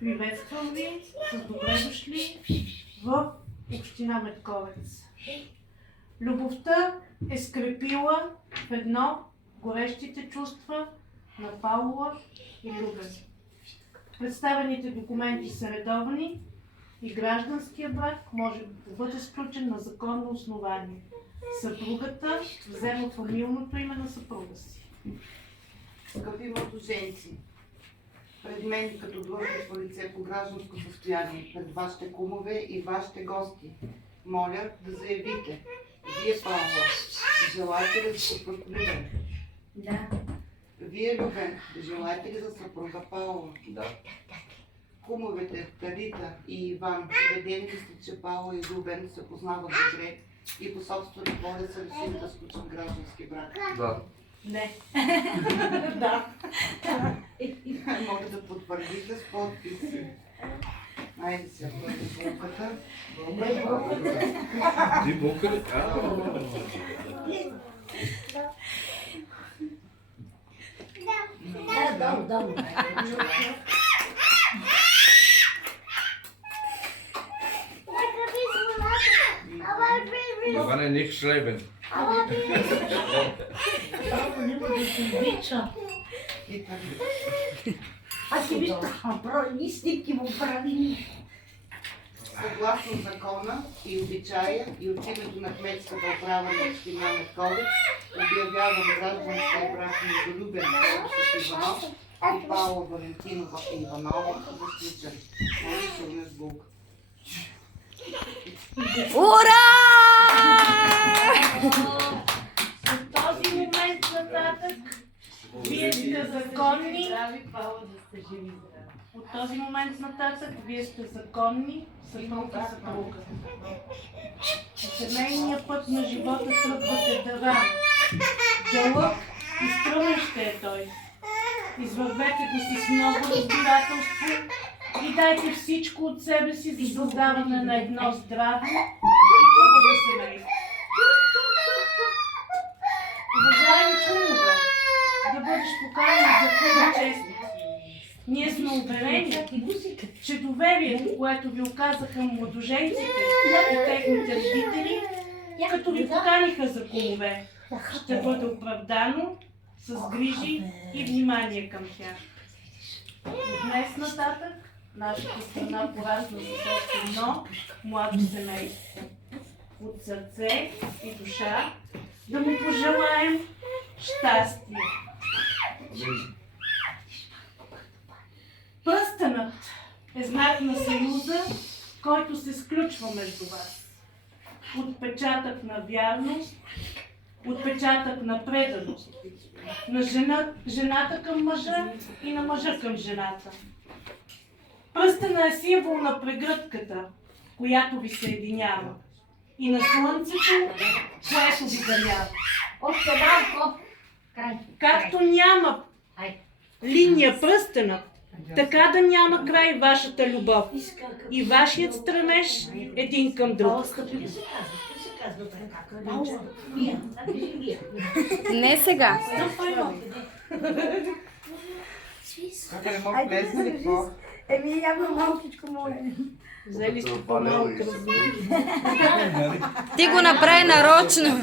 Приветствам ви с добре дошли в община Медковец. Любовта е скрепила в едно горещите чувства на Паула и Любен. Представените документи са редовни и гражданският брак може да бъде сключен на законно основание. Съпругата взема фамилното име на съпруга си. Скъпи младоженци, пред мен като длъжностно лице по гражданско състояние, пред вашите кумове и вашите гости, моля да заявите, вие, Павла, желаете ли за съпруг Любен? Да. Вие, Любен, желаете ли за съпруга Павла? Да. Кумовете Талита и Иван, убедени ли сте, че Павла и Любен се познават добре и по собствена воля са решили да сключат граждански брак? Да. Не. Да. Мога да потвърдите с подписи. Айде сега, булката. Ти булка ли? Да. Иван е nicht schreiben. Браво, няма да се обича. И така. Аз си виждам, ни снимки му прави. Съгласно закона и обичая и от името на кметската управа на община Медковец обявявам гражданския брак между Любен Борисов Иванов и Паула Валентинова Иванова за сключен. Може да се унес булка. Ура! От този момент нататък вие сте законни. От този момент нататък вие сте законни съпруг и съпруга. Семейният път на живота тръгвате дърва. Дълъг и стръмен ще е той. Извървете го си с много разбирателство и дайте всичко от себе си за създаване на едно здраво и хубаво семейство. Уважаеми кумове, да бъдеш поканен за кума честност. Ние сме уверени, че доверието, което ви оказаха младоженците и техните родители, като ви поканиха за кумове, ще бъде оправдано с грижи и внимание към тях. От днес нататък нашата страна поражда за още едно младо семейство. От сърце и душа да му пожелаем щастие. Пръстенът е знак на съюза, който се сключва между вас. Отпечатък на вярност, отпечатък на преданост. На жената към мъжа и на мъжа към жената. Пръстена е символ на прегръдката, която ви съединява. И на слънцето, което ви дарява. Още малко. Край. Както няма линия пръстена, така да няма край вашата любов и вашият стремеж един към друг. Не сега. Как не мога влезе ли какво? Еми, явно малкичко моля. Взели сте по-малко размер. Ти го направи нарочно.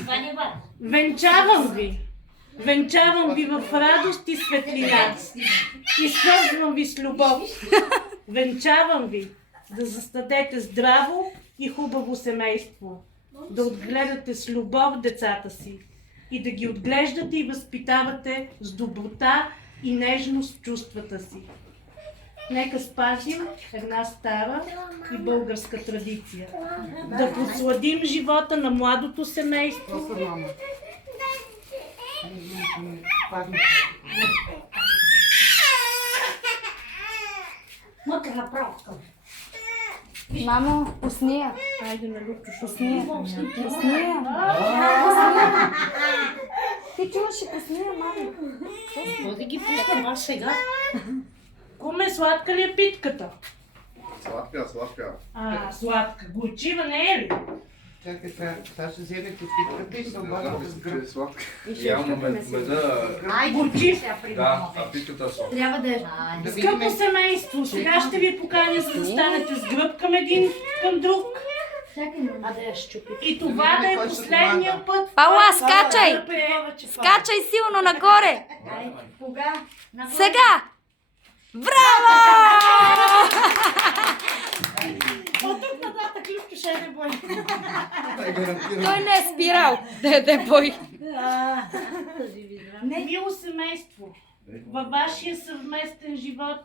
Венчавам ви в радост и светлина. Изхвързвам ви с любов. Венчавам ви да застадете здраво и хубаво семейство. Да отгледате с любов децата си. И да ги отглеждате и възпитавате с доброта и нежност в чувствата си. Нека спазим една стара и българска традиция. Да подсладим живота на младото семейство. Мъкна просто. Мамо, пусни я. Айде на Любчо, Пусни я. Пусни я. Ти чуваш и пусни я, мамо. Какво да ги пускам аз сега? Куме, сладка ли е питката? Сладка. Сладка. Горчива не е ли? Чакай, сега ще вземете питката и се обаждате с гръб. Явно меда. Горчив. Да, а питката са. Трябва да е. Да видим. Скъпо семейство, сега ще ви поканя за да станете с гръб към един към друг. А да я щупи. И това да е последния път. Паула, скачай! Да приемате това. Скачай силно нагоре! Кога? Сега! Браво! От тук нататък Любчо ще не бои. Той не е спирал да бой. Мило семейство, във вашия съвместен живот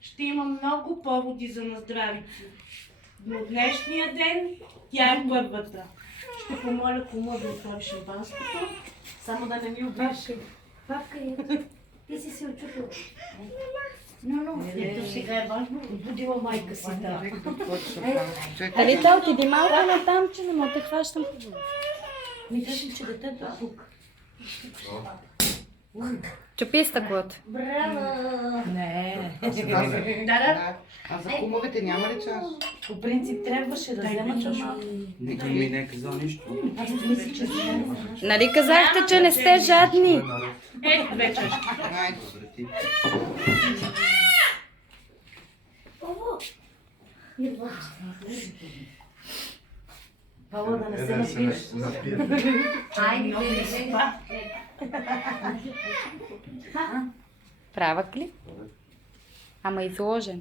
ще има много поводи за наздравици. Но днешния ден тя е първата. Ще помоля кума да отправи шампанското. Само да не ми обиш. Папка, ти си се очупил. Но, ето сега е важно. Будила майка си, да. Дали да отиди малко на там, че не мога да хващам? Мислиш, че детето е тук. Чупи стъклото. Браво! Не. Да. А за кумовете няма ли час? По принцип трябваше да взема чаша. Никой ми не е казал нищо. Аз мисля, че Нали казахте, че не сте жадни? Ето две чашки. Айде. Павла, да не се напиеш. Айде, Правак ли? Ама изложен.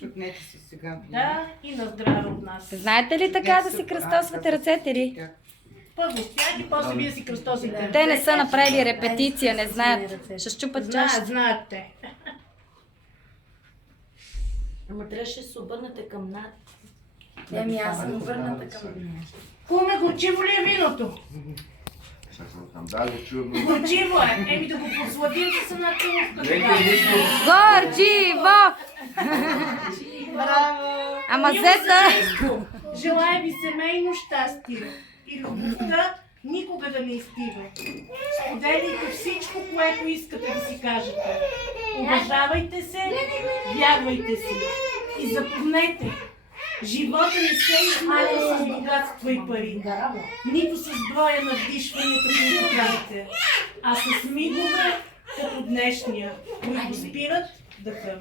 Чукнете си сега. Да, и на здраве от нас. Знаете ли така да си кръстосвате ръцете ли? Първо с тях и после вие си кръстосите. Те не са направили репетиция, не знаят. Ще щупат чаша. Знаят те. Ама трябваше да се обърнете към над. Еми аз съм обърната към Куме, горчиво ли е виното? Да, го чувам. Горчиво е. Еми да го подсладим с една целувка. Горчиво! Ама зета! Желая ви семейно щастие и любовта никога да не изтига. Споделяйте всичко, което искате да си кажете. Уважавайте се, вярвайте си и запомнете, живота не се измерва с богатство и пари, нито с броя на вдишванията, които правите, а с мигове като днешния, които спират дъха.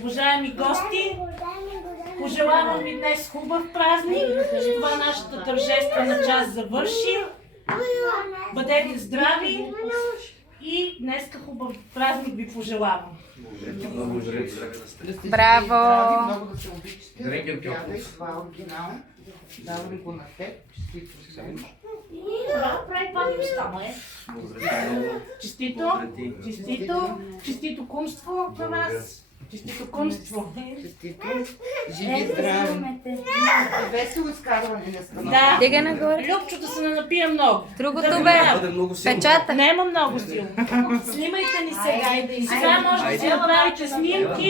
Уважаеми гости, пожелавам ви днес хубав празник. С това нашата тържествена част завърши. Бъдете здрави и днеска хубав празник ви пожелавам. Браво! Много да се обичате. Дренген Заповядай, това е оригинал. Давам го на теб. Честито се. Прави паметта, ма е. Честито, честито, честито кумство на вас. Честито кумство. Честито. Живи здрави. Весело изкарване днес. Да. Дига нагоре. Любчо да се не напия много. Другото Да, бе. Бъде много силно. Печата. Няма много силно. Снимайте ни сега и да Сега може да си направите снимки.